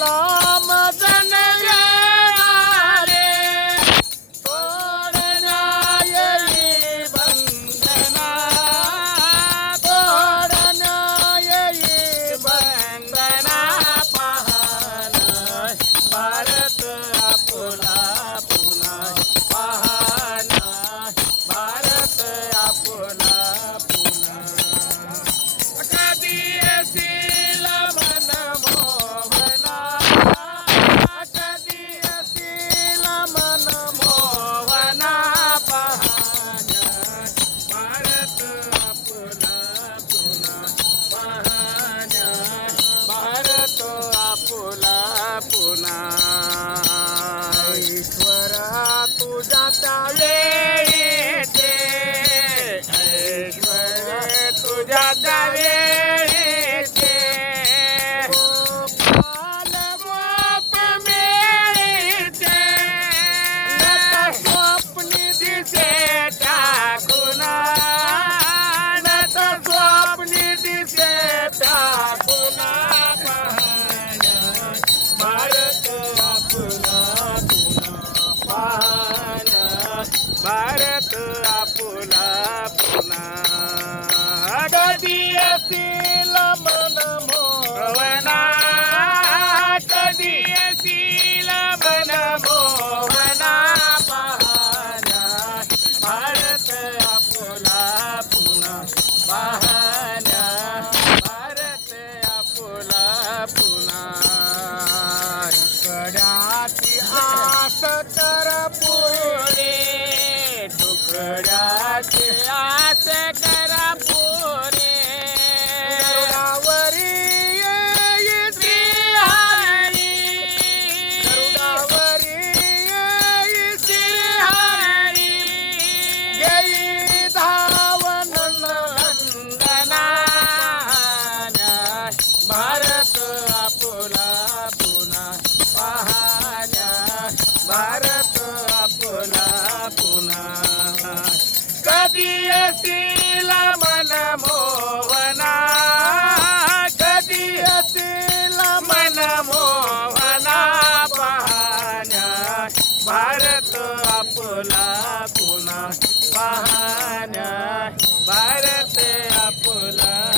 বলা those after sorry. कधी असेल मन मोहना कधी असेल मन मोहना पाहना भारत आपुला पुन्हा पाहना भारत आपुला पुन्हा कड्याची आस तर पुढे तुकड्याची आस भारत आपला पुन्हा. कधी असेल मन मोवना कधी असेल मन मोवना पाहण्या. भारत आपला पुन्हा. पाहण्या. भारत आपला